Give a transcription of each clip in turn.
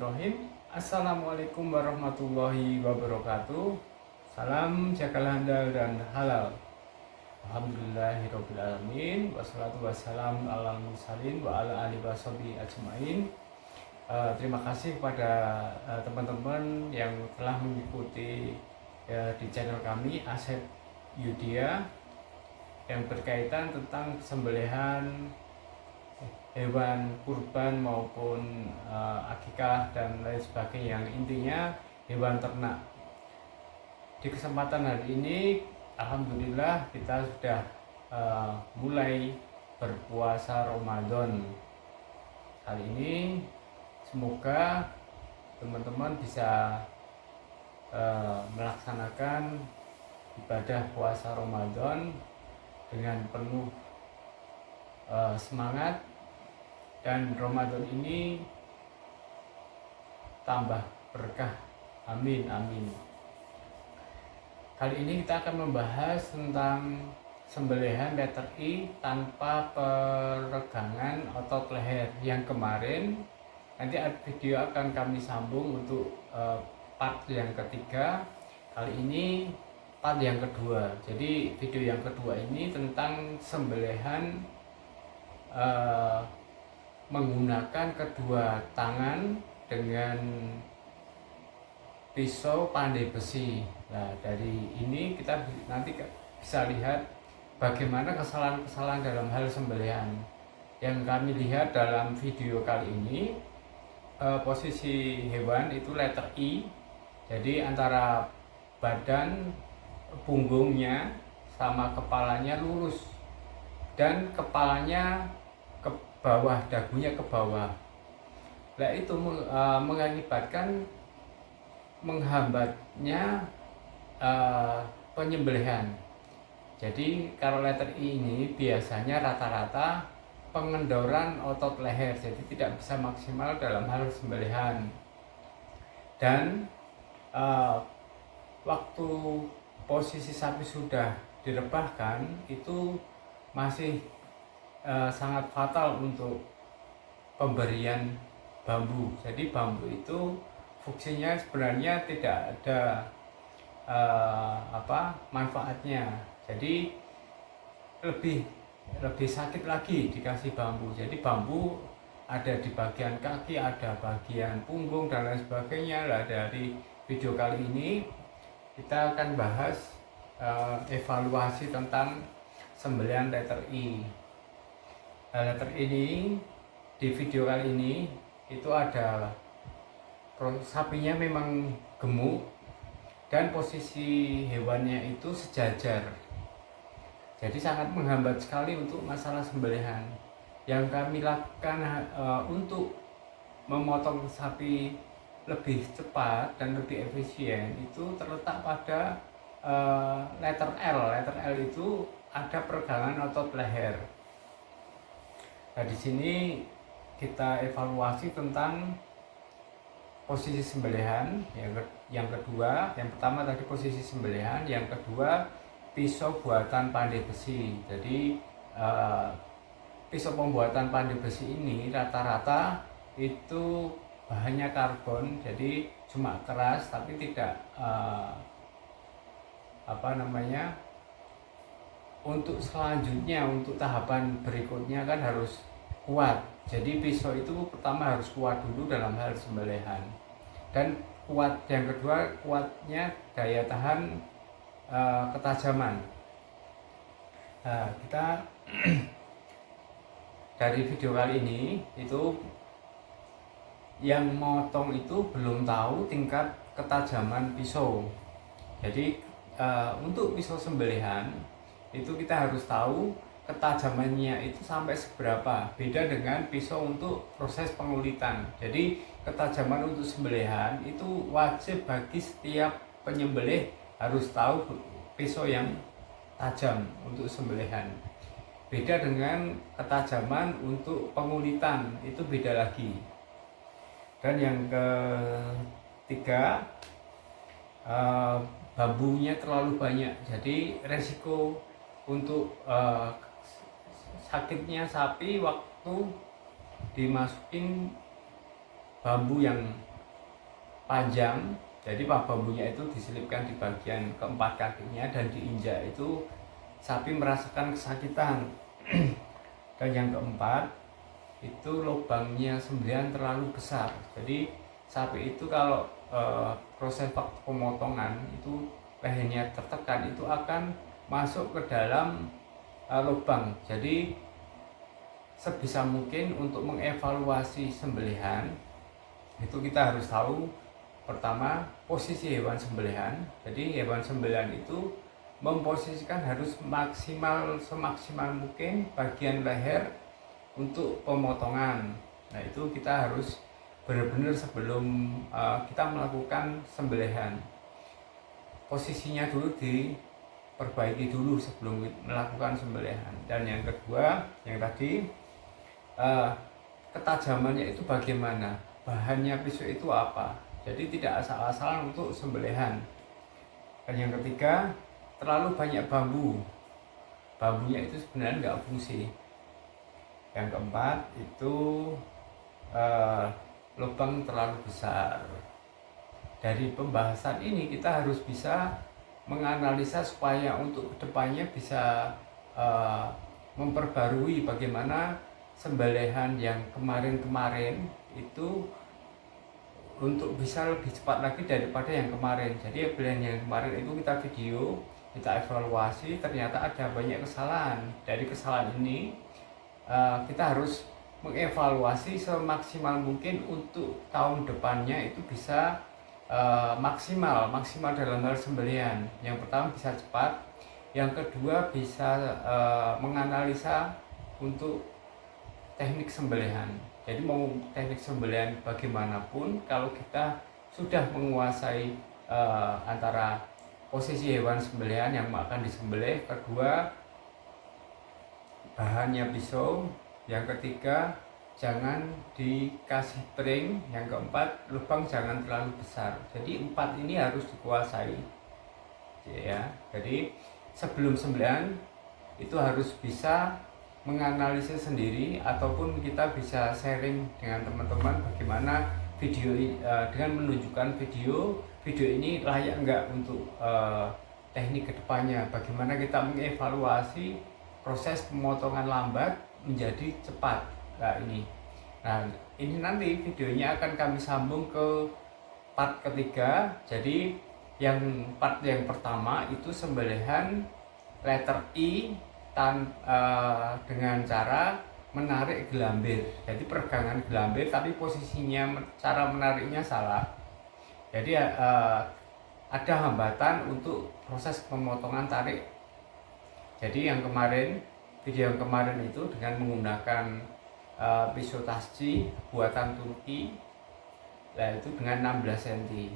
Bismillahirrahmanirrahim. Assalamualaikum warahmatullahi wabarakatuh. Salam jakal handal dan halal. Alhamdulillahirrabbilalamin. Wassalatu wassalamu ala mursalin wa ala alihi washabihi ajmain. Terima kasih kepada teman-teman yang telah mengikuti di channel kami Asep Yudia yang berkaitan tentang sembelihan hewan kurban maupun akikah dan lain sebagainya, yang intinya hewan ternak. Di kesempatan hari ini alhamdulillah kita sudah mulai berpuasa Ramadan. Kali ini semoga teman-teman bisa melaksanakan ibadah puasa Ramadan dengan penuh semangat, dan Ramadan ini tambah berkah. Amin amin. Kali ini kita akan membahas tentang sembelihan letter I tanpa peregangan otot leher. Yang kemarin nanti video akan kami sambung untuk part yang ketiga. Kali ini part yang kedua. Jadi video yang kedua ini tentang sembelihan menggunakan kedua tangan dengan pisau pandai besi. Nah, dari ini kita nanti bisa lihat bagaimana kesalahan-kesalahan dalam hal sembelihan. Yang kami lihat dalam video kali ini, posisi hewan itu letter I. Jadi antara badan, punggungnya sama kepalanya lurus, dan kepalanya ke bawah, dagunya ke bawah. Nah, itu mengakibatkan menghambatnya penyembelihan. Jadi kalau letter I ini biasanya rata-rata pengendoran otot leher, jadi tidak bisa maksimal dalam hal sembelihan. Dan waktu posisi sapi sudah direbahkan itu masih sangat fatal untuk pemberian bambu. Jadi bambu itu fungsinya sebenarnya tidak ada manfaatnya. Jadi lebih sakit lagi dikasih bambu. Jadi bambu ada di bagian kaki, ada bagian punggung dan lain sebagainya. Lah, dari video kali ini kita akan bahas evaluasi tentang sembelihan letter I. Letter ini di video kali ini itu ada sapinya memang gemuk dan posisi hewannya itu sejajar, jadi sangat menghambat sekali untuk masalah sembelihan. Yang kami lakukan untuk memotong sapi lebih cepat dan lebih efisien itu terletak pada letter L. Letter L itu ada peregangan otot leher. Nah, di sini kita evaluasi tentang posisi sembelihan. Yang kedua, yang pertama tadi posisi sembelihan, yang kedua pisau buatan pandai besi. Jadi pisau pembuatan pandai besi ini rata-rata itu bahannya karbon, jadi cuma keras tapi tidak untuk selanjutnya, untuk tahapan berikutnya kan harus kuat. Jadi pisau itu pertama harus kuat dulu dalam hal sembelihan, dan kuat yang kedua kuatnya daya tahan ketajaman. Nah, kita dari video kali ini itu yang motong itu belum tahu tingkat ketajaman pisau. Jadi untuk pisau sembelihan itu kita harus tahu ketajamannya itu sampai seberapa. Beda dengan pisau untuk proses pengulitan. Jadi ketajaman untuk sembelihan itu wajib bagi setiap penyembelih harus tahu pisau yang tajam untuk sembelihan. Beda dengan ketajaman untuk pengulitan, itu beda lagi. Dan yang ketiga, bambunya terlalu banyak, jadi resiko untuk sakitnya sapi waktu dimasukin bambu yang panjang. Jadi bambunya itu diselipkan di bagian keempat kakinya dan diinjak itu sapi merasakan kesakitan. Dan yang keempat itu lubangnya sembelihan terlalu besar. Jadi sapi itu kalau proses waktu pemotongan itu lehernya tertekan, itu akan masuk ke dalam lubang. Jadi sebisa mungkin untuk mengevaluasi sembelihan itu kita harus tahu pertama posisi hewan sembelihan. Jadi hewan sembelihan itu memposisikan harus semaksimal mungkin bagian leher untuk pemotongan. Nah itu kita harus benar-benar sebelum kita melakukan sembelihan, posisinya dulu diperbaiki dulu sebelum melakukan sembelihan. Dan yang kedua, yang tadi ketajamannya itu bagaimana, bahannya pisau itu apa. Jadi tidak asal-asalan untuk sembelihan. Dan yang ketiga, terlalu banyak bambunya itu sebenarnya nggak fungsi. Yang keempat itu lubang terlalu besar. Dari pembahasan ini kita harus bisa menganalisa supaya untuk kedepannya bisa memperbarui bagaimana sembelihan yang kemarin-kemarin itu untuk bisa lebih cepat lagi daripada yang kemarin. Jadi sembelihan yang kemarin itu kita video, kita evaluasi, ternyata ada banyak kesalahan. Dari kesalahan ini kita harus mengevaluasi semaksimal mungkin untuk tahun depannya itu bisa maksimal dalam hal sembelihan. Yang pertama bisa cepat, yang kedua bisa menganalisa untuk teknik sembelihan. Jadi mau teknik sembelihan bagaimanapun, kalau kita sudah menguasai antara posisi hewan sembelihan yang akan disembelih, kedua bahannya pisau, yang ketiga jangan dikasih pring, yang keempat lubang jangan terlalu besar. Jadi 4 ini harus dikuasai ya. Jadi sebelum sembelihan itu harus bisa menganalisis sendiri, ataupun kita bisa sharing dengan teman-teman bagaimana video dengan menunjukkan video ini layak enggak untuk teknik kedepannya, bagaimana kita mengevaluasi proses pemotongan lambat menjadi cepat. Nah ini nanti videonya akan kami sambung ke part ketiga. Jadi yang part yang pertama itu sembelihan letter I dengan cara menarik gelambir. Jadi peregangan gelambir tapi posisinya, cara menariknya salah. Jadi ada hambatan untuk proses pemotongan tarik. Jadi yang kemarin, video yang kemarin itu dengan menggunakan pisau tasci buatan Turki, yaitu dengan 16 cm.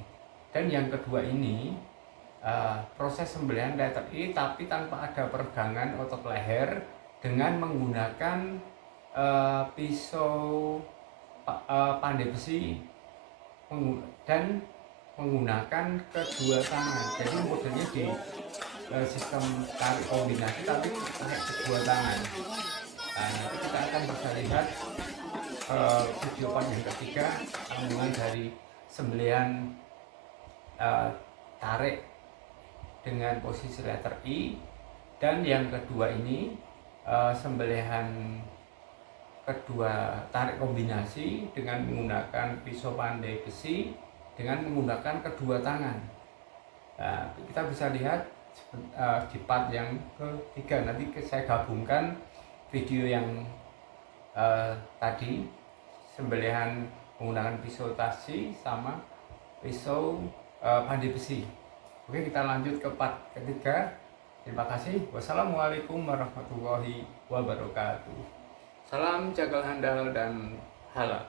Dan yang kedua ini proses sembelihan letter I tapi tanpa ada peregangan otot leher dengan menggunakan pisau pandai besi dan menggunakan kedua tangan. Jadi modelnya di sistem tarik kombinasi tapi pakai kedua tangan. Nah, nanti kita akan bisa lihat video part yang ketiga, sambungan dari sembelihan tarik dengan posisi letter I, dan yang kedua ini sembelihan kedua tarik kombinasi dengan menggunakan pisau pandai besi dengan menggunakan kedua tangan. Nah, kita bisa lihat di part yang ketiga. Nanti saya gabungkan video yang tadi sembelihan menggunakan pisau tasci sama pisau pandai besi. Oke, kita lanjut ke part ketiga. Terima kasih. Wassalamualaikum warahmatullahi wabarakatuh. Salam jagal handal dan halal.